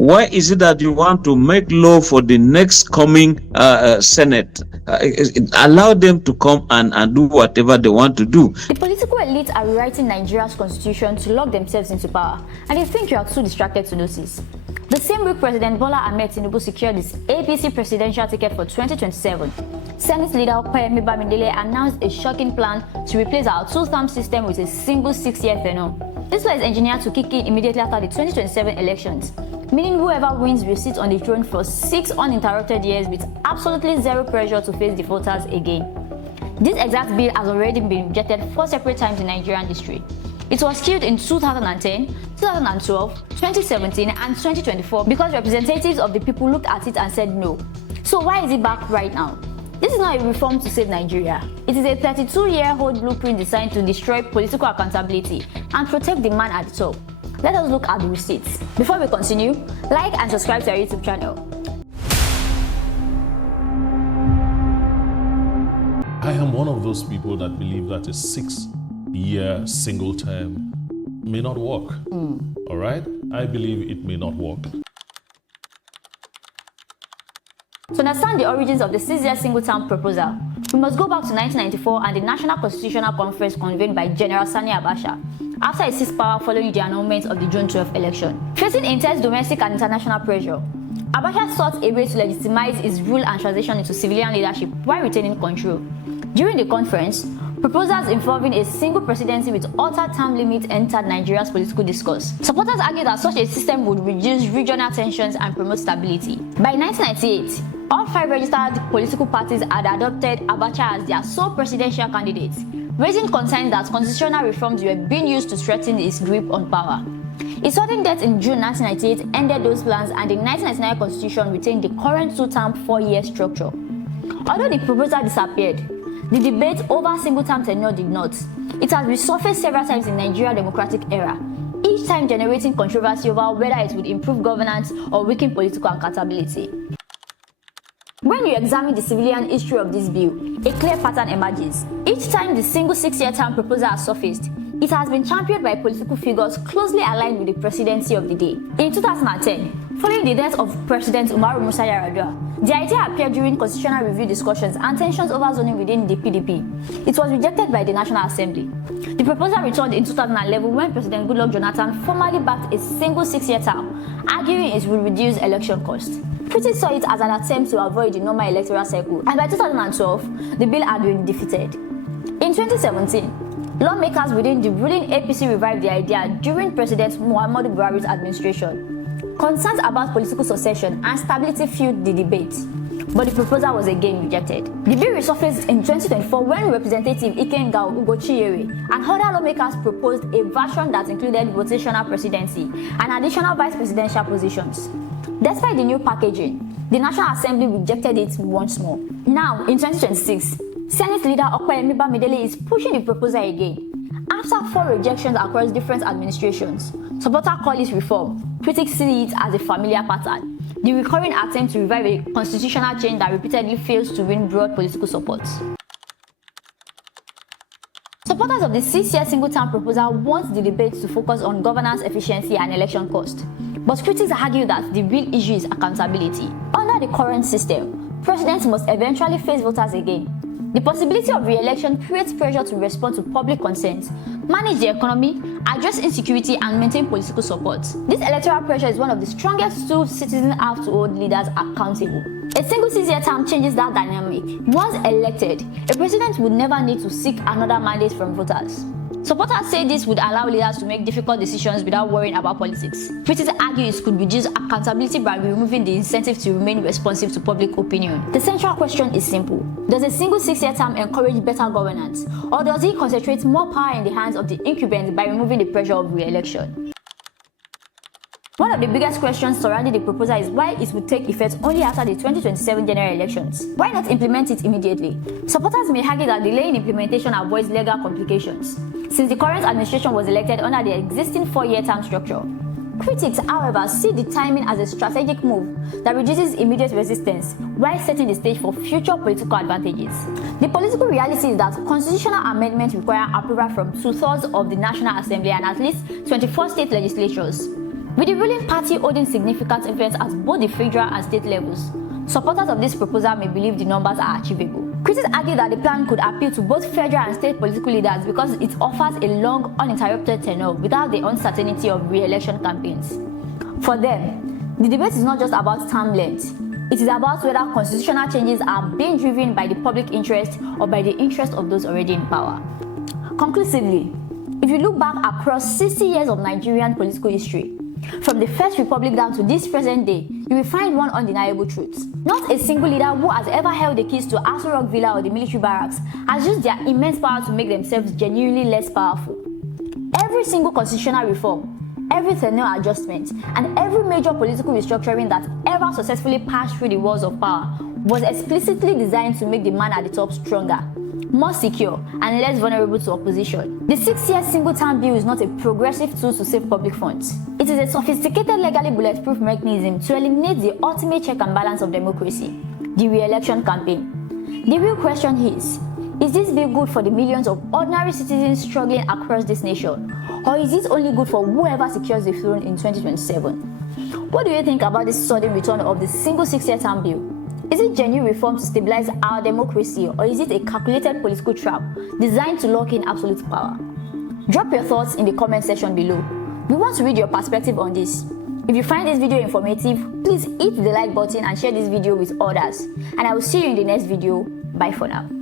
Why is it that you want to make law for the next coming Senate? Allow them to come and do whatever they want to do. The political elites are rewriting Nigeria's constitution to lock themselves into power, and they think you are too distracted to notice. The same week President Bola Ahmed Tinubu secured his APC presidential ticket for 2027, Senate leader Okoyemi Bamidele announced a shocking plan to replace our two-term system with a single 6-year tenure. This law is engineered to kick in immediately after the 2027 elections, meaning whoever wins will sit on the throne for 6 uninterrupted years with absolutely zero pressure to face defaulters again. This exact bill has already been rejected 4 separate times in Nigerian history. It was killed in 2010, 2012, 2017 and 2024 because representatives of the people looked at it and said no. So why is it back right now? This is not a reform to save Nigeria. It is a 32-year-old blueprint designed to destroy political accountability and protect the man at the top. Let us look at the receipts. Before we continue, like and subscribe to our YouTube channel. I am one of those people that believe that a 6-year single term may not work. All right? I believe it may not work. To understand the origins of the 6-year single term proposal, we must go back to 1994 and the National Constitutional Conference convened by General Sani Abacha after he seized power following the annulment of the June 12 election. Facing intense domestic and international pressure, Abacha sought a way to legitimize his rule and transition into civilian leadership while retaining control. During the conference, proposals involving a single presidency with altered term limits entered Nigeria's political discourse. Supporters argued that such a system would reduce regional tensions and promote stability. By 1998, all 5 registered political parties had adopted Abacha as their sole presidential candidate, raising concerns that constitutional reforms were being used to strengthen his grip on power. His sudden death in June 1998 ended those plans, and the 1999 constitution retained the current 2-term 4-year structure. Although the proposal disappeared, the debate over single-term tenure did not. It has resurfaced several times in Nigeria's democratic era, each time generating controversy over whether it would improve governance or weaken political accountability. When you examine the civilian history of this bill, a clear pattern emerges. Each time the single 6-year term proposal has surfaced, it has been championed by political figures closely aligned with the presidency of the day. In 2010, following the death of President Umaru Musa Yar'Adua, the idea appeared during constitutional review discussions and tensions over zoning within the PDP. It was rejected by the National Assembly. The proposal returned in 2011 when President Goodluck Jonathan formally backed a single 6-year term, arguing it would reduce election costs. Critics saw it as an attempt to avoid the normal electoral cycle, and by 2012, the bill had been defeated. In 2017, lawmakers within the ruling APC revived the idea during President Muhammadu Buhari's administration. Concerns about political succession and stability fueled the debate, but the proposal was again rejected. The bill resurfaced in 2024 when Representative Ikenga Ugochiere and other lawmakers proposed a version that included rotational presidency and additional vice presidential positions. Despite the new packaging, the National Assembly rejected it once more. Now, in 2026, Senate leader Okoyemi Bamidele is pushing the proposal again. After 4 rejections across different administrations, supporters call it reform. Critics see it as a familiar pattern, the recurring attempt to revive a constitutional change that repeatedly fails to win broad political support. Supporters of the 6-year single-term proposal want the debate to focus on governance efficiency and election cost. But critics argue that the real issue is accountability. Under the current system, presidents must eventually face voters again. The possibility of re-election creates pressure to respond to public concerns, manage the economy, address insecurity, and maintain political support. This electoral pressure is one of the strongest tools citizens have to hold leaders accountable. A single 6-year term changes that dynamic. Once elected, a president would never need to seek another mandate from voters. Supporters say this would allow leaders to make difficult decisions without worrying about politics. Critics argue it could reduce accountability by removing the incentive to remain responsive to public opinion. The central question is simple. Does a single 6-year term encourage better governance, or does it concentrate more power in the hands of the incumbent by removing the pressure of re-election? One of the biggest questions surrounding the proposal is why it would take effect only after the 2027 general elections. Why not implement it immediately? Supporters may argue that delaying implementation avoids legal complications, since the current administration was elected under the existing 4-year term structure. Critics, however, see the timing as a strategic move that reduces immediate resistance while setting the stage for future political advantages. The political reality is that constitutional amendments require approval from 2/3 of the National Assembly and at least 24 state legislatures. With the ruling party holding significant influence at both the federal and state levels, supporters of this proposal may believe the numbers are achievable. Critics argue that the plan could appeal to both federal and state political leaders because it offers a long, uninterrupted tenure without the uncertainty of re-election campaigns. For them, the debate is not just about term length. It is about whether constitutional changes are being driven by the public interest or by the interest of those already in power. Conclusively, if you look back across 60 years of Nigerian political history, from the First Republic down to this present day, you will find one undeniable truth. Not a single leader who has ever held the keys to Aso Rock Villa or the military barracks has used their immense power to make themselves genuinely less powerful. Every single constitutional reform, every tenure adjustment, and every major political restructuring that ever successfully passed through the walls of power was explicitly designed to make the man at the top stronger, more secure, and less vulnerable to opposition. The 6-year single-term bill is not a progressive tool to save public funds. It is a sophisticated, legally bulletproof mechanism to eliminate the ultimate check and balance of democracy, the re-election campaign. The real question is this bill good for the millions of ordinary citizens struggling across this nation, or is it only good for whoever secures the throne in 2027? What do you think about this sudden return of the single 6-year term bill? Is it genuine reform to stabilize our democracy, or is it a calculated political trap designed to lock in absolute power? Drop your thoughts in the comment section below. We want to read your perspective on this. If you find this video informative, please hit the like button and share this video with others. And I will see you in the next video. Bye for now.